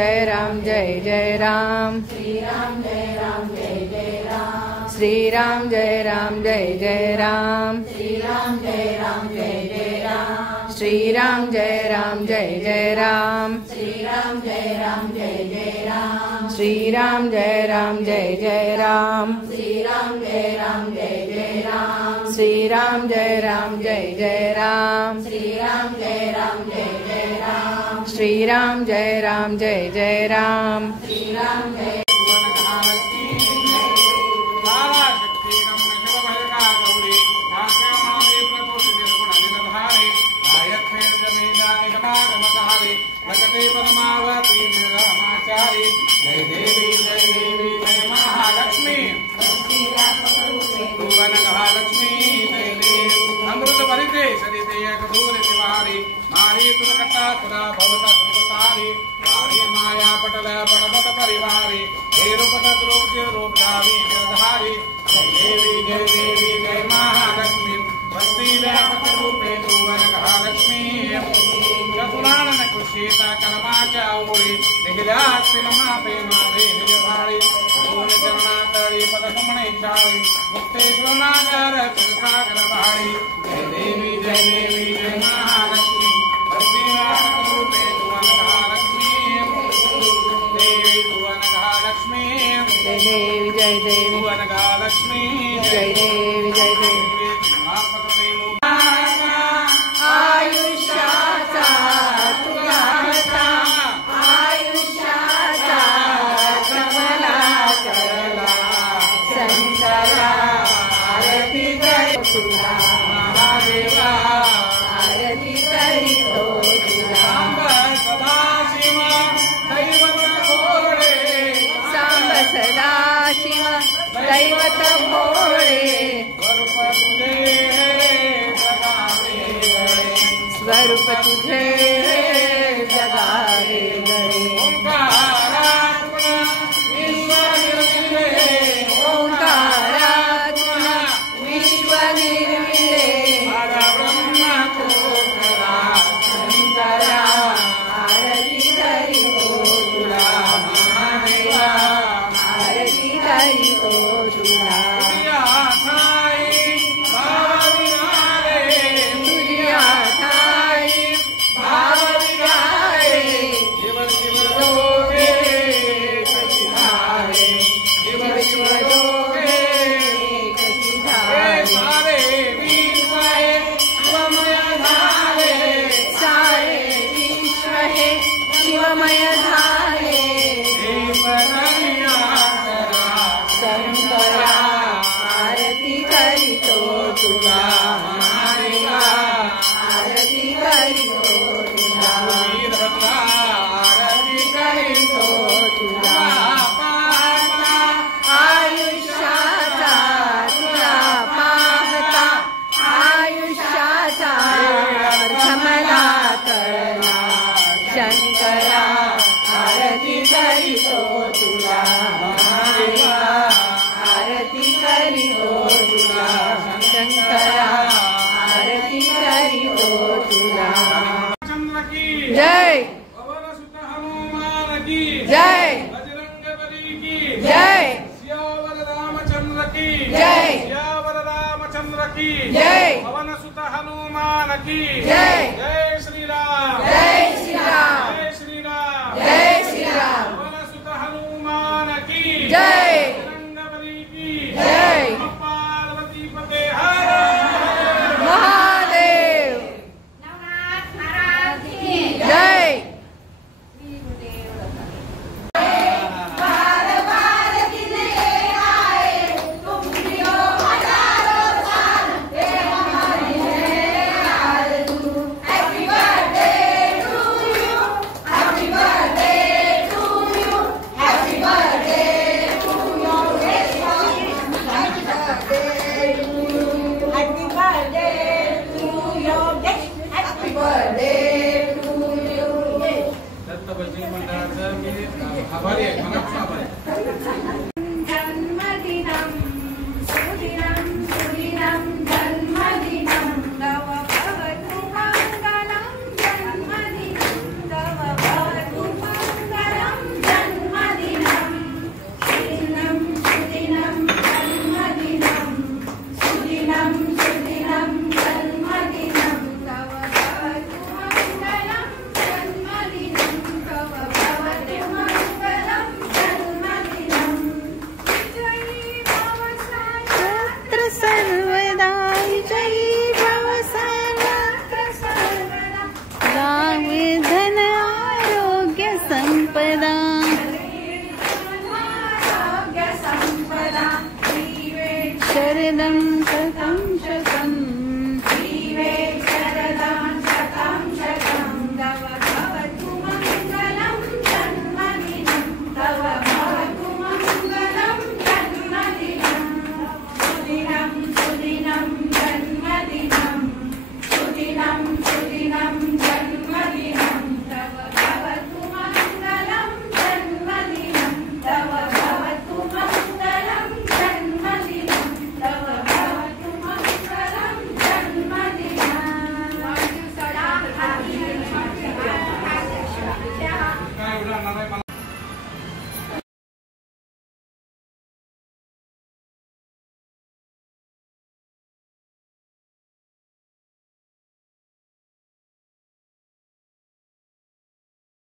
जय राम जय जय राम श्री राम जय राम जय जय राम श्री राम जय राम जय जय राम श्री राम जय राम जय जय राम श्री राम जय राम जय जय राम श्री राम जय राम जय जय राम श्री राम जय राम जय जय राम श्री राम जय राम जय जय राम श्री राम जय राम जय जय राम श्री राम जय राम जय जय राम श्री राम जय राम जय जय राम श्री राम जय स्वरूप तुझे जगावे गळे ओंकारातून विश्व निर्मिले शंकरा आरती करीतो तुला महादेवा आरती करीतो तुला जय जय बजरंगबली की जय सियावर रामचंद्र की जय सियावर रामचंद्र की जय पवन सुत हनुमान की जय जय श्री राम जय श्री राम जय श्री राम जय श्री राम पवन सुत हनुमान की जय बजरंगबली की जय पार्वती पते हर महादेव जय आभारी आहे मनापासून आभारी आहे जन्मदिनं सुदिनं सुदिनं जन्मदिनं तव भवतु मंगलं जन्मदिनं तव भवतु मंगलं संपदा आरोग्यसंपदा शरदं शतं शतम् शरदां शतं शतं तव भवतु मङ्गलं जन्मदिनं तव भवतु मङ्गलं जन्मदिनं सुदिनं सुदिनं जन्मदिनं सुदिनं सुदिनं जन्मदिनं तव भवतु मङ्गलं जन्मदिनं तव भवतु मङ्गलं जन्मदिनं तव भवतु मङ्गलं जन्मदिनं काय उडणार आहे मला